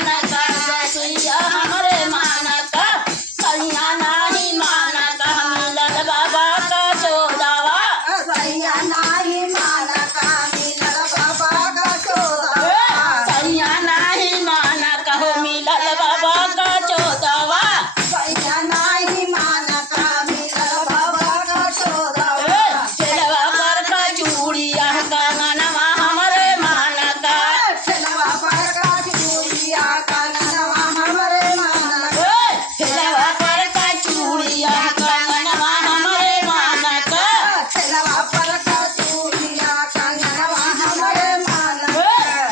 मानक ससुरिया हमरे मानक सैया नाही मानक मिलल बाबा का चोदावा सैया नाही मानक मिलल बाबा का चोदावा सैया नाही मानक हो मिलल बाबा का चोदावा सैया नाही मानक मिलल बाबा का चोदावा चलवा पर का चूड़िया कंगनवा हमरे मानक चलवा पर का चूड़िया कंगनवा हमरे मानक चलवा पर का चूड़िया कंगनवा हमरे मानक चलवा पर का चूड़िया कंगनवा हमरे मानक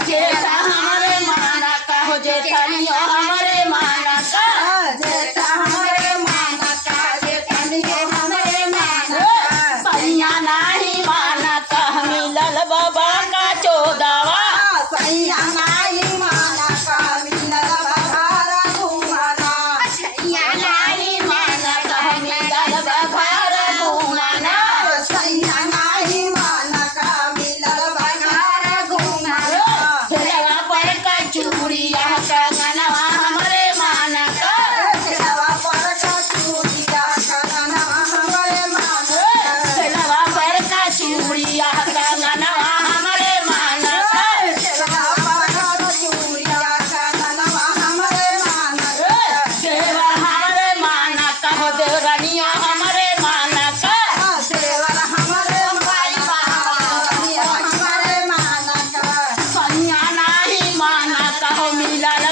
जेठा हमरे मानक हो जेठनिया हमरे मानक जेठा हमरे मानक जेठनिया हमरे मानक सैया नाही मानक मिलल बाबा का चोदावा सैया नाही मानक मिलल बघार घुमना सैया नाही मानक मिलल बघार घुमना सैया नाही मानक मिलल बघार घुमना चलवा पर का चूड़िया कंगनवा हमरे मानक चलवा पर का चूड़िया कंगनवा हमरे मानक चलवा पर का चूड़िया कंगनवा हमरे मानक चलवा पर का चूड़िया कंगनवा हमरे मानक सेवा हमरे मानक हो देवरनिया हमरे मानक देवर हमरे मानक हमरे मानक सैया नाही मानक हो मिलल